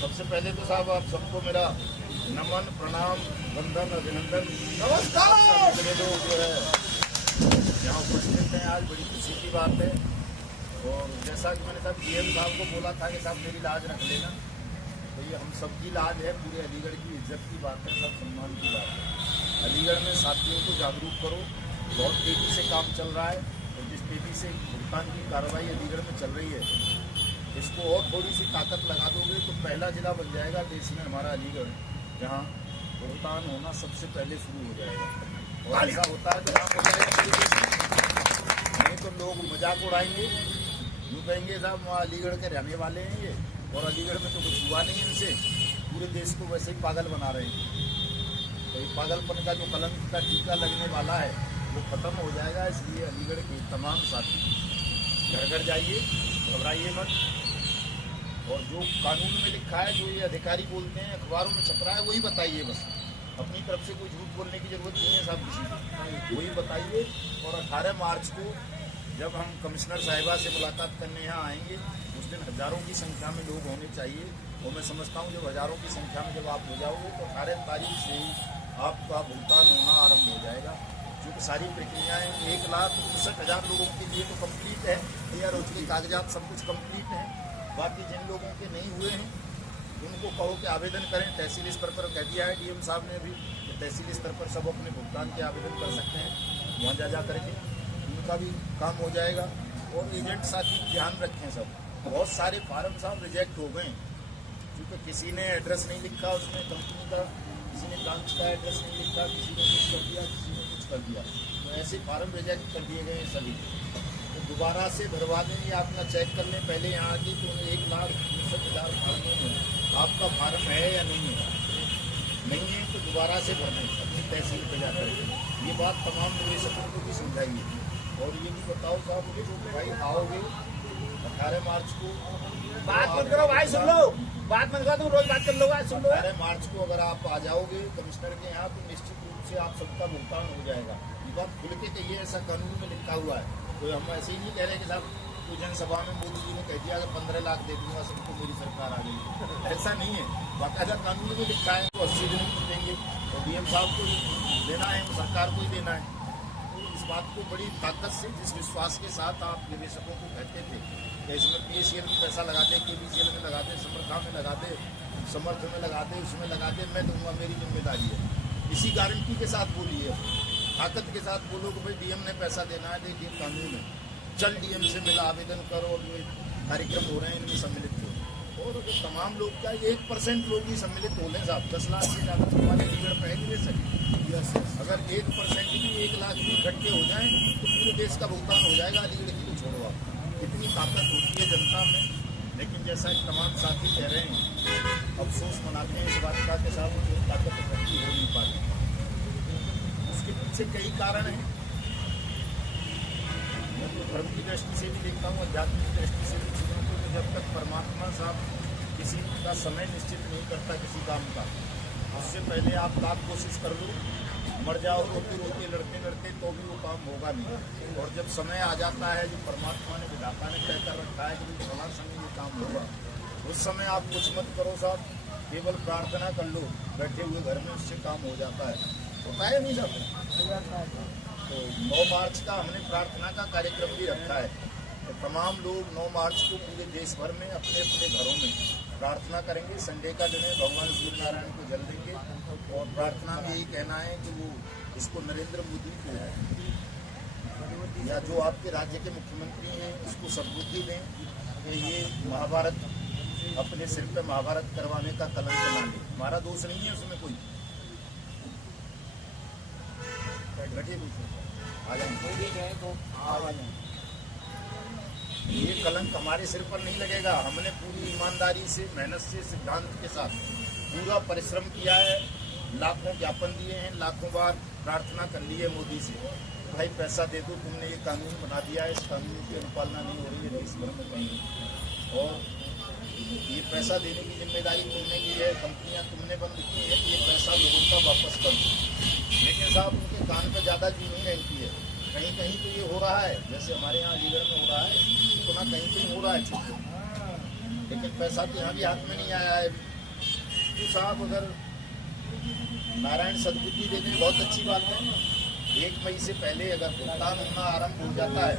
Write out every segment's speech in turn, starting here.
सबसे पहले तो साहब आप सबको मेरा नमन, प्रणाम, वंदन, अभिनंदन। नमस्कार। लोग जो है यहाँ उपस्थित हैं, आज बड़ी खुशी की बात है। और जैसा कि मैंने साहब डीएम साहब को बोला था कि साहब मेरी लाज रख लेना, तो ये हम सबकी लाज है, पूरे अलीगढ़ की इज्जत की बात है, सब सम्मान की बात है। अलीगढ़ में साथियों को जागरूक करो, बहुत तेज़ी से काम चल रहा है और जिस तेज़ी से भुगतान की कार्रवाई अलीगढ़ में चल रही है, इसको और थोड़ी सी ताकत लगा दोगे तो पहला जिला बन जाएगा देश में हमारा अलीगढ़, जहाँ भुगतान होना सबसे पहले शुरू हो जाएगा। और ऐसा होता है तो यहाँ हो जाएगा पूरे देश में। नहीं तो लोग मजाक उड़ाएंगे, यूँ कहेंगे साहब वहाँ अलीगढ़ के रहने वाले हैं ये, और अलीगढ़ में तो कुछ हुआ नहीं है इनसे, पूरे देश को वैसे ही पागल बना रहे हैं। तो ये पागलपन का जो कलंक का टीका लगने वाला है वो खत्म हो जाएगा। इसलिए अलीगढ़ के तमाम साथी घर घर जाइए, घबराइए मत, और जो कानून में लिखा है, जो ये अधिकारी बोलते हैं, अखबारों में छप रहा है, वही बताइए बस। अपनी तरफ से कोई झूठ बोलने की जरूरत नहीं है साहब किसी को, वही बताइए। और 18 मार्च को जब हम कमिश्नर साहिबा से मुलाकात करने यहाँ आएंगे, उस दिन हज़ारों की संख्या में लोग होने चाहिए। और मैं समझता हूँ जब हज़ारों की संख्या में जब आप हो जाओगे तो 18 तारीख से ही आपका भुगतान होना आरंभ हो जाएगा। क्योंकि सारी प्रक्रियाएँ 1,59,000 लोगों के लिए तो कम्प्लीट है, या उसके कागजात सब कुछ कम्प्लीट हैं। बाकी जिन लोगों के नहीं हुए हैं उनको कहो कि आवेदन करें। तहसील स्तर पर कह दिया है डीएम साहब ने भी कि तहसील स्तर पर सब अपने भुगतान के आवेदन कर सकते हैं, वहाँ जा करके उनका भी काम हो जाएगा। और एजेंट साथी ध्यान रखें, सब बहुत सारे फार्म साहब रिजेक्ट हो गए क्योंकि किसी ने एड्रेस नहीं लिखा उसमें कंपनी का, किसी ने ब्रांच का एड्रेस नहीं लिखा, किसी ने कुछ कर दिया, किसी ने कुछ कर दिया, तो ऐसे फार्म रिजेक्ट कर दिए गए सभी। तो दोबारा से भरवा दें या अपना चेक कर लें पहले यहाँ की, तो 1,59,000 फार्मों में आपका फार्म है या नहीं है। नहीं है तो दोबारा से भरना अपनी तहसील पर जाकर। ये बात तमाम निवेशकों को भी समझाइए। और ये भी बताओ साहब भाई आओगे 18 मार्च को, बात मत करो भाई, सुन लो, बात मत करो, तुम रोज बात कर लो, सुन लो। 18 मार्च को अगर आप आ जाओगे कमिश्नर के यहाँ तो निश्चित रूप से आप सबका भुगतान हो जाएगा। ये बात खुल के कहिए, ऐसा कानून में लिखा हुआ है। तो हम ऐसे ही नहीं कह रहे कि साहब कोई जनसभा में मोदी जी ने कह दिया अगर 15 लाख दे दूंगा सबको मेरी सरकार आ गई, ऐसा नहीं है। बाकायदा कानून में लिखा है तो 80 दिन देंगे, और डीएम साहब को देना है, सरकार को ही देना है। इस बात को बड़ी ताकत से, जिस विश्वास के साथ आप निवेशकों को कहते थे कि इसमें PACL में पैसा लगा दे, KBCL में लगा दे, समर्था में लगा दे, समर्थ में लगा दे, उसमें लगा दे, मैं दूंगा, मेरी जिम्मेदारी है, इसी गारंटी के साथ बोलिए, ताकत के साथ बोलो कि भाई डीएम ने पैसा देना है, देखिए कानून है, चल डीएम से मिला, आवेदन करो, और जो कार्यक्रम हो रहे हैं इनमें सम्मिलित हो। और अगर तमाम लोग क्या 1% लोग ही सम्मिलित हो लें साहब, 10 लाख से ज़्यादा हमारे अलीगढ़ पे नहीं दे सकते। अगर 1% भी, 1 लाख भी इकट्ठे हो जाएं तो पूरे देश का भुगतान हो जाएगा। अलीगढ़ की तो छोड़ो आप, इतनी ताकत होती है जनता में। लेकिन जैसा तमाम साथी कह रहे हैं, अफसोस मनाते हैं इस बात का कि साहब वो ताकत इकट्ठी हो नहीं पाती। उसके पीछे कई कारण हैं। मैं तो धर्म की दृष्टि से भी देखता हूँ, अध्यात्म की दृष्टि से भी चीज़ों को, जब तक परमात्मा साहब किसी का समय निश्चित नहीं करता किसी काम का, उससे पहले आप लाख कोशिश कर लो, मर जाओ रोते रोते, लड़ते लड़ते, तो भी वो काम होगा नहीं। और जब समय आ जाता है, जो परमात्मा ने, विधाता ने तय कर रखा है कि फलां समय ये काम होगा, उस समय आप कुछ मत करो साहब, केवल प्रार्थना कर लो बैठे हुए घर में, उससे काम हो जाता है। होता है नहीं साहब। तो 9 मार्च का हमने प्रार्थना का कार्यक्रम भी रखा है, तो तमाम लोग 9 मार्च को पूरे देश भर में अपने अपने घरों में प्रार्थना करेंगे। संडे का दिन है, भगवान सूर्य नारायण को जल देंगे, और प्रार्थना में यही कहना है कि वो इसको नरेंद्र मोदी को, या जो आपके राज्य के मुख्यमंत्री हैं, इसको सद्बुद्धि दें कि ये महाभारत, अपने सिर पे महाभारत करवाने का कलंक ना ले। हमारा दोष नहीं है उसमें कोई। आ जाएंगे, ये कलंक हमारे सिर पर नहीं लगेगा। हमने पूरी ईमानदारी से, मेहनत से, सिद्धांत के साथ पूरा परिश्रम किया है, लाखों ज्ञापन दिए हैं, लाखों बार प्रार्थना कर ली है मोदी से, भाई पैसा दे दो, तुमने ये कानून बना दिया है, इस कानून की अनुपालना नहीं हो रही है देश भर में कहीं, और ये पैसा देने की जिम्मेदारी तुमने की है, कंपनियां तुमने बंद की है, ये पैसा लोगों का वापस कर दो। लेकिन साहब उनके कान पर ज़्यादा जी नहीं रहती है। कहीं कहीं तो ये हो रहा है, जैसे हमारे यहाँ अलीगढ़ में हो रहा है, तो ना कहीं कहीं हो रहा है, लेकिन पैसा तो यहाँ भी हाथ में नहीं आया है। मंजू साहब अगर नारायण सद्बुद्धि दे दें बहुत अच्छी बात है। 1 मई से पहले अगर भुगतान होना आरंभ हो जाता है,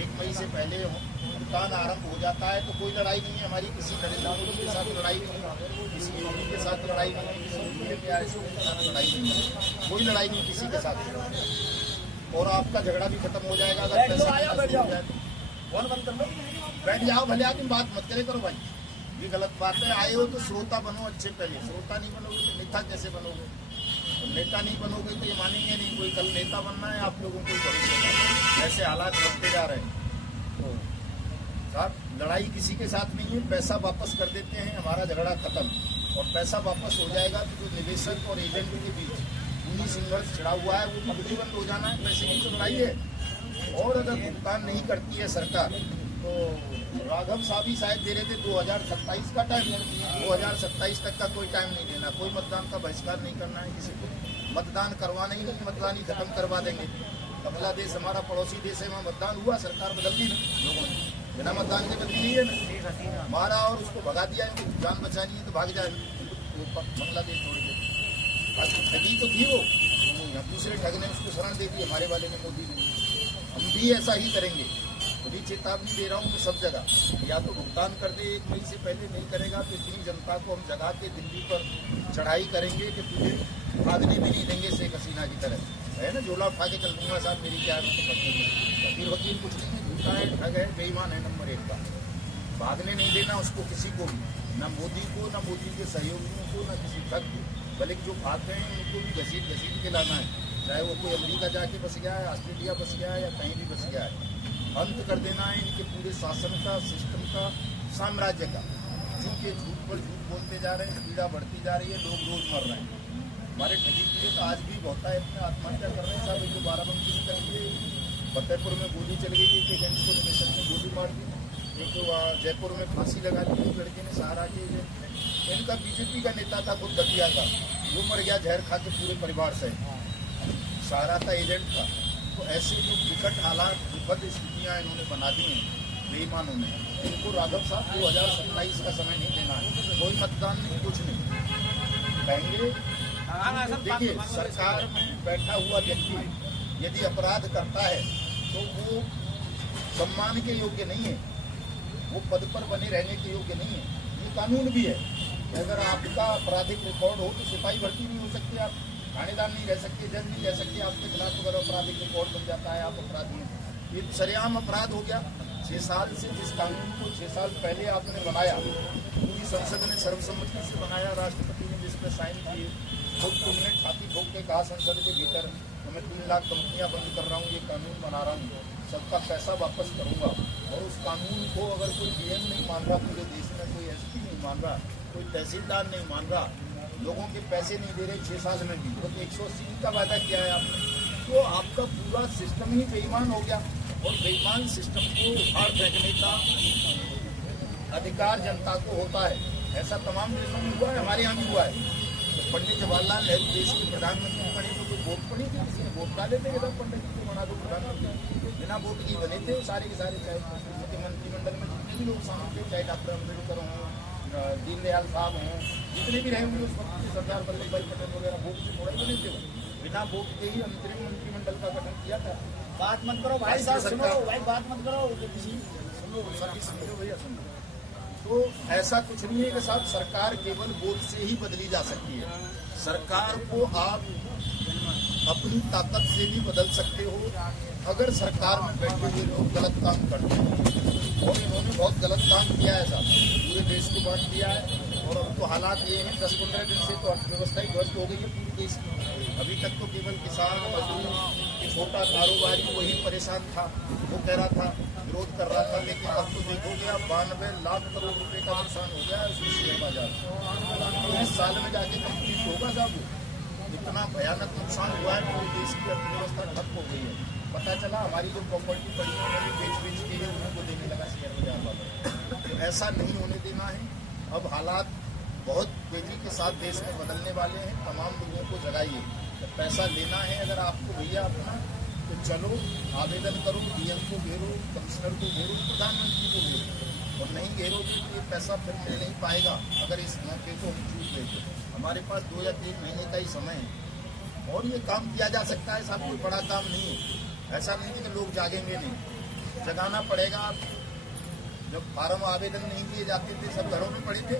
1 मई से पहले भुगतान आरंभ हो जाता है तो कोई लड़ाई नहीं है हमारी, किसी नरेंद्र मोदी के साथ लड़ाई नहीं है, किसी योगी के साथ लड़ाई नहीं है, किसी बीजेपी के साथ लड़ाई नहीं है, कोई लड़ाई नहीं किसी के साथ। और आपका झगड़ा भी खत्म हो जाएगा अगर पैसे फोन बंद कर लो, बैठ जाओ। भले आदमी बात मत करे करो भाई, ये गलत बात है। आए हो तो श्रोता बनो अच्छे, पहले श्रोता नहीं बनोगे तो नेता कैसे बनोगे? तो नेता नहीं बनोगे तो ये मानेंगे नहीं कोई, कल नेता बनना है आप लोगों को भविष्य में। ऐसे हालात बनते जा रहे हैं। तो साहब लड़ाई किसी के साथ नहीं है, पैसा वापस कर देते हैं, हमारा झगड़ा खत्म। और पैसा वापस हो जाएगा तो जो निवेशक और एजेंट के बीच उन्हीं संघर्ष छिड़ा हुआ है वो कभी बंद हो जाना है। पैसे की तो लड़ाई है। और अगर भुगतान नहीं करती है सरकार तो राघव साहब ही शायद दे रहे थे 2027 का टाइम, 2027 तक का कोई टाइम नहीं देना, कोई मतदान का बहिष्कार नहीं करना है किसी को, मतदान करवाना ही नहीं, मतदान ही खत्म करवा देंगे। बांग्लादेश हमारा पड़ोसी देश है, वहाँ मतदान हुआ, सरकार बदल दी ना लोगों ने, बिना मतदान के बदली नहीं है ना, मारा और उसको भगा दिया, जान बचानी है तो भाग जाए बांग्लादेश छोड़ के। ठगी तो थी वो, दूसरे ठग ने उसको शरण दे दी, हमारे वाले ने, मोदी ने। हम भी ऐसा ही करेंगे। अभी चेतावनी दे रहा हूँ मैं सब जगह, या तो भुगतान कर दे 1 मई से पहले, नहीं करेगा तो इतनी जनता को हम जगा के दिल्ली पर चढ़ाई करेंगे कि तुझे भागने भी नहीं देंगे शेख हसीना की तरह, है ना, झोला उठा के चल दूंगा साहब, मेरी क्या है तो वकील कुछ नहीं है, झूठा है, ठग है, बेईमान है नंबर 1 का। भागने नहीं देना उसको किसी को भी, ना मोदी को, ना मोदी के सहयोगियों को, ना किसी ठग को। बल्कि जो भागते हैं उनको भी घसीट के लाना है, चाहे वो कोई अमेरिका जाके बस गया है, ऑस्ट्रेलिया बस गया है या कहीं भी बस गया है। अंत कर देना है इनके पूरे शासन का, सिस्टम का, साम्राज्य का। क्योंकि झूठ पर झूठ बोलते जा रहे हैं, पीड़ा बढ़ती जा रही है, लोग रोज मर रहे हैं। हमारे ठगी पीड़ित आज भी बहुत है, अपने आत्महत्या कर रहे हैं साहब। जो बाराबंकी में कर दिए, फतेहपुर में गोली चल गई, एक एजेंट को निवेशक ने गोली मार दी, एक तो जयपुर में फांसी लगा दी एक लड़के ने, सहारा के एजेंट। इनका बीजेपी का नेता था, खुद दतिया का, वो मर गया जहर खा के पूरे परिवार से, सहारा का एजेंट था। तो ऐसे जो विकट हालात, विपद स्थितियाँ इन्होंने बना दी हैं बेईमानों ने, इनको राघव साहब 2027 का समय नहीं देना है, कोई मतदान नहीं, कुछ नहीं कहेंगे। देखिए सरकार में बैठा हुआ व्यक्ति यदि अपराध करता है तो वो सम्मान के योग्य नहीं है, वो पद पर बने रहने के योग्य नहीं है। ये कानून भी है कि अगर आपका आपराधिक रिकॉर्ड हो तो सिपाही भर्ती नहीं हो सकते, आप थानेदार नहीं रह सकते, जज नहीं रह सकते, आपके खिलाफ अगर आपराधिक रिकॉर्ड बन जाता है आप अपराधी हैं। ये सरेआम अपराध हो गया। 6 साल से जिस कानून को 6 साल पहले आपने बनाया, पूरी संसद ने सर्वसम्मति से बनाया, राष्ट्रपति ने जिस पर साइन किए, खुद तुमने छाती ठोक के कहा संसद के भीतर मैं 3 लाख कंपनियां बंद कर रहा हूँ, ये कानून बना रहा हूँ, सबका पैसा वापस करूँगा। और उस कानून को अगर कोई डीएम नहीं मान रहा पूरे देश में, कोई एसपी नहीं मान रहा, कोई तहसीलदार नहीं मान रहा, लोगों के पैसे नहीं दे रहे 6 साल में भी, तो 180 का वादा किया है आपने, तो आपका पूरा सिस्टम ही बेईमान हो गया। और बेईमान सिस्टम को उखाड़ फेंकने का अधिकार जनता को होता है। ऐसा तमाम देशों में हुआ है, हमारे यहाँ भी हुआ है। तो पंडित जवाहरलाल नेहरू देश के प्रधानमंत्री बने तो कोई वोट पड़ी थी, किसी ने वोट डाले थे, जब पंडित जी को बना दो प्रधानमंत्री, बिना वोट की बने थे सारे के सारे, चाहे मंत्रिमंडल में जितने भी लोग शामिल थे, चाहे डॉक्टर अम्बेडकर हों, दीनदयाल साहब हों, जितने भी रहे होंगे उस वक्त के, सरदार वल्लभ भाई पटेल वगैरह, वोट से थोड़ा ही बने थे, बिना वोट के ही अंतरिम मंत्रिमंडल का गठन किया था। बात मत करो भाई साहब, सुनो भाई, बात मत करो, सुनो भैया सुनो। तो ऐसा कुछ नहीं है कि साहब सरकार केवल वोट से ही बदली जा सकती है। सरकार को आप अपनी ताकत से भी बदल सकते हो अगर सरकार में बैठे हुए लोग गलत काम करते हैं। और इन्होंने बहुत गलत काम किया है साहब, पूरे देश को बांट दिया है। और अब तो हालात ये हैं 10-15 दिन से तो अर्थव्यवस्था ही ध्वस्त हो गई है पूरे देश की। अभी तक तो केवल किसान, मजदूर, छोटा कारोबारी वही परेशान था, वो कह रहा था, विरोध कर रहा था। लेकिन अब तो देखोगे आप 92 लाख करोड़ रुपए का नुकसान हो गया है उसमें शेयर बाजार। 20 साल में जाके कंप्लीट होगा साहब, इतना भयानक नुकसान हुआ है, पूरे देश की अर्थव्यवस्था ठप हो गई है। पता चला हमारी जो प्रॉपर्टी पड़ी है उन्होंने बेच के उनको देने लगा शेयर बाजार वाला। तो ऐसा नहीं होने देना है। अब हालात बहुत तेजी के साथ देश में बदलने वाले हैं। तमाम लोगों को जगाइए, तो पैसा लेना है अगर आपको भैया अपना, तो चलो आवेदन करो, डीएम को घेरो, कमिश्नर को घेरो, प्रधानमंत्री को घेरो। और नहीं घेरोगे तो ये पैसा फिर मिल नहीं पाएगा। अगर इस मौके को हम चूक गए तो हमारे पास 2 या 3 महीने का ही समय है और ये काम किया जा सकता है। साहब कोई बड़ा काम नहीं है, ऐसा नहीं है कि लोग जागेंगे नहीं, जगाना पड़ेगा। जब फार्म आवेदन नहीं दिए जाते थे सब घरों में पड़े थे,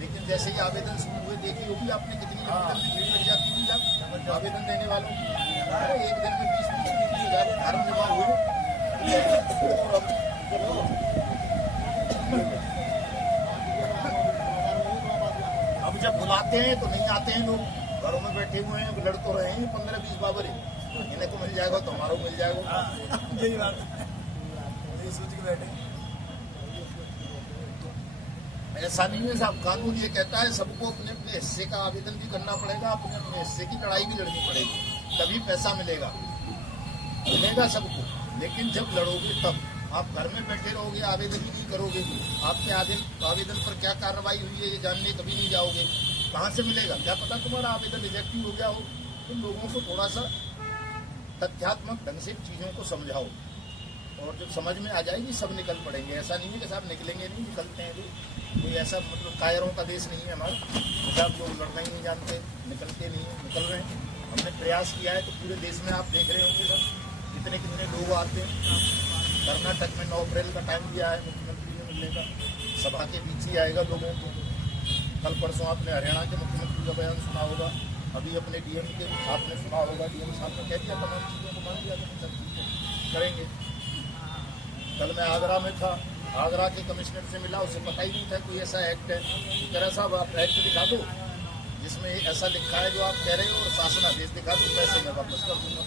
लेकिन जैसे ही आवेदन शुरू हुए देखी होगी आपने कितनी आवेदन में भीड़ लग जाती थी जब आवेदन देने वालों की। अरे एक दिन में 20-30 फार्म जमा हुए। अब जब बुलाते हैं तो नहीं आते हैं लोग, घरों में बैठे हुए हैं, लड़ तो रहे हैं 15-20 बाबर है। इन्हें को मिल जाएगा तो हमारा मिल जाएगा। यही बात सोच के बैठे। ऐसा नहीं है साहब, कानून ये कहता है सबको अपने अपने हिस्से का आवेदन भी करना पड़ेगा, अपने अपने हिस्से की लड़ाई भी लड़नी पड़ेगी, तभी पैसा मिलेगा सबको। लेकिन जब लड़ोगे तब आप घर में बैठे रहोगे, आवेदन ही नहीं करोगे, आपके आवेदन पर क्या कार्रवाई हुई है ये जानने कभी नहीं जाओगे, कहाँ से मिलेगा? क्या पता तुम्हारा आवेदन रिजेक्ट हो गया हो। तो लोगों को थोड़ा सा तथ्यात्मक ढंग से चीज़ों को समझाओ और जब समझ में आ जाएगी सब निकल पड़ेंगे। ऐसा नहीं है कि साहब निकलेंगे नहीं, निकलते हैं लोग। कोई ऐसा मतलब कायरों का देश नहीं है हमारा, साहब लोग लड़ना ही नहीं जानते, निकलते नहीं है, निकल रहे हैं। हमने प्रयास किया है तो पूरे देश में आप देख रहे होंगे सर कितने कितने लोग आते हैं। कर्नाटक में 9 अप्रैल का टाइम दिया है मुख्यमंत्री ने मिलने का, सभा के बीच ही आएगा लोगों को। कल परसों आपने हरियाणा के मुख्यमंत्री का बयान सुना होगा, अभी अपने डीएम के आपने सुना होगा, डीएम साहब ने कह दिया तमाम चीज़ों को मान लिया सब करेंगे। कल मैं आगरा में था, आगरा के कमिश्नर से मिला, उसे पता ही नहीं था कोई ऐसा एक्ट है। कह रहा साहब आप एक्ट दिखा दो जिसमें ऐसा लिखा है जो आप कह रहे हो और शासनादेश दिखा दो, पैसे मैं वापस कर दूंगा।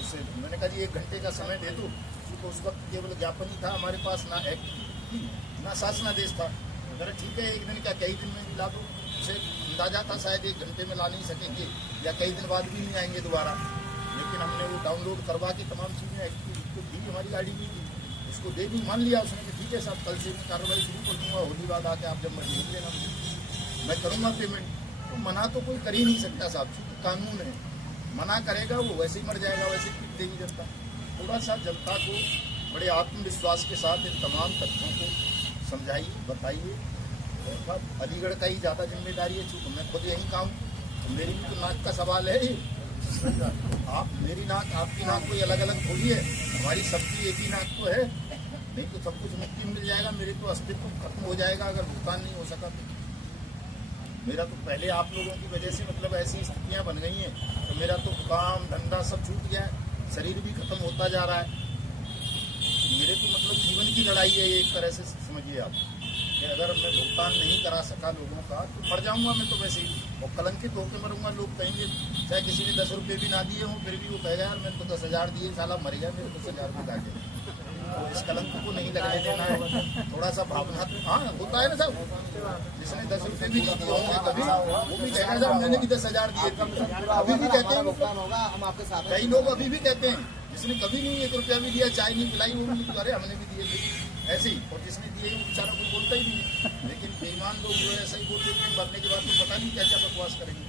उससे मैंने कहा जी 1 घंटे का समय दे दो, क्योंकि उस वक्त केवल ज्ञापन ही था हमारे पास, ना एक्ट ना शासनादेश था। अगर ठीक है 1 दिन क्या कई दिन में भी ला दो। उसे अंदाजा था शायद 1 घंटे में ला नहीं सकेंगे या कई दिन बाद भी नहीं आएंगे दोबारा, लेकिन हमने वो डाउनलोड करवा के तमाम चीज़ें एक्ट दी, हमारी गाड़ी भी थी, उसको दे दी, मान लिया उसने कि ठीक है साहब कल से कार्रवाई शुरू कर दूँगा, होली बाद आके आप जब मर्जी लेना मैं करूँगा पेमेंट। तो मना तो कोई कर ही नहीं सकता साहब, क्योंकि कानून है, मना करेगा वो वैसे ही मर जाएगा, वैसे ही पीट देगी जनता। थोड़ा सा जनता को बड़े आत्मविश्वास के साथ इन तमाम तथ्यों को समझाइए, बताइए। और अलीगढ़ का ही ज़्यादा जिम्मेदारी है, चूँकि मैं खुद यहीं का हूँ, मेरी भी तो नाक का सवाल है। आप मेरी नाक आपकी नाक कोई अलग अलग थोड़ी है, हमारी सबकी एक ही नाक तो है। नहीं तो सब कुछ मुक्ति मिल जाएगा, मेरे तो अस्तित्व खत्म हो जाएगा अगर भुगतान नहीं हो सका तो। मेरा तो पहले आप लोगों की वजह से मतलब ऐसी स्थितियां बन गई हैं तो मेरा तो काम धंधा सब छूट गया है, शरीर भी खत्म होता जा रहा है। मेरे तो मतलब जीवन की लड़ाई है ये, एक तरह से समझिए आप कि अगर मैं भुगतान नहीं करा सका लोगों का तो मर जाऊंगा मैं तो वैसे ही, और कलंकित होकर मरूंगा। लोग कहेंगे चाहे किसी ने 10 रुपये भी ना दिए हों फिर भी वो कहेगा यार मैंने तो 10,000 दिए, साला मर गया, मेरे 10,000 रुपये काटे। तो इस कलंक को नहीं लगने देना है, थोड़ा सा भावनात्मक। हाँ होता है ना साहब, जिसने 10 रुपये भी नहीं दिए होंगे कभी वो भी कहेगा साहब मैंने भी 10,000 दिए थे। अभी भी कहते हैं, कई लोग अभी भी कहते हैं जिसने कभी नहीं 1 रुपया भी दिया, चाय नहीं पिलाई, वो भी अरे हमने भी दिए थे ऐसे ही। और जिसने दिए वो बेचारा कोई बोलता ही नहीं, लेकिन बेईमान लोग जो है ऐसा ही बोलते हैं, मरने के बाद तो पता नहीं क्या क्या बकवास करेंगे।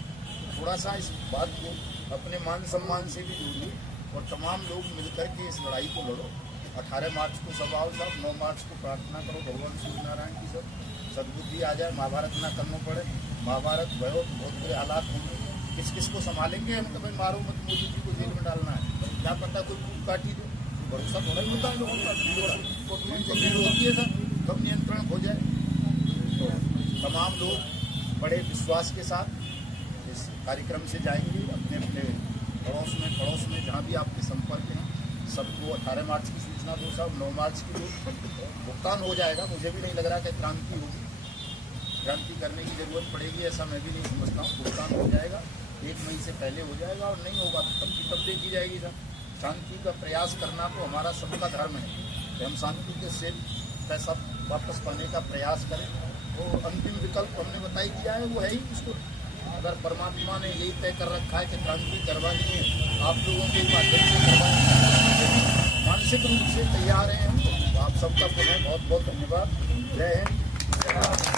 थोड़ा सा इस बात को अपने मान सम्मान से भी जोड़िए और तमाम लोग मिलकर के इस लड़ाई को लड़ो। 18 मार्च को सब आओ साहब, 9 मार्च को प्रार्थना करो भगवान सूर्यनारायण की सब सद्बुद्धि आ जाए, महाभारत ना करना पड़े। महाभारत भयो तो बहुत बुरे हालात होंगे, किस किस को संभालेंगे हम? तो भाई मारो मत, मोदी जी को जेल में डालना है, क्या पता कोई खूब काटी दो, भरोसा थोड़ा ही होता है लोगों का। भीड़ होती है सर, कब नियंत्रण हो जाए। तो तमाम लोग बड़े विश्वास के साथ इस कार्यक्रम से जाएंगे, अपने अपने पड़ोस में जहाँ भी आपके संपर्क हैं सबको 18 मार्च की सूचना दो साहब। 9 मार्च की भुगतान हो जाएगा, मुझे भी नहीं लग रहा कि क्रांति होगी, क्रांति करने की जरूरत पड़ेगी ऐसा मैं भी नहीं समझता हूँ। भुगतान हो जाएगा, 1 मई से पहले हो जाएगा, और नहीं होगा तो तब की तब देखी जाएगी सर। शांति का प्रयास करना तो हमारा सबका धर्म है कि हम शांति के से पैसा वापस पाने का प्रयास करें। वो अंतिम विकल्प हमने बताई दिया है, वो है ही इसको। अगर परमात्मा ने यही तय कर रखा है कि क्रांति करवानी है, आप लोगों के माध्यम से करवानी है, मानसिक रूप से तैयार हैं हम। तो आप सबका पुनः बहुत बहुत धन्यवाद। जय हिंद।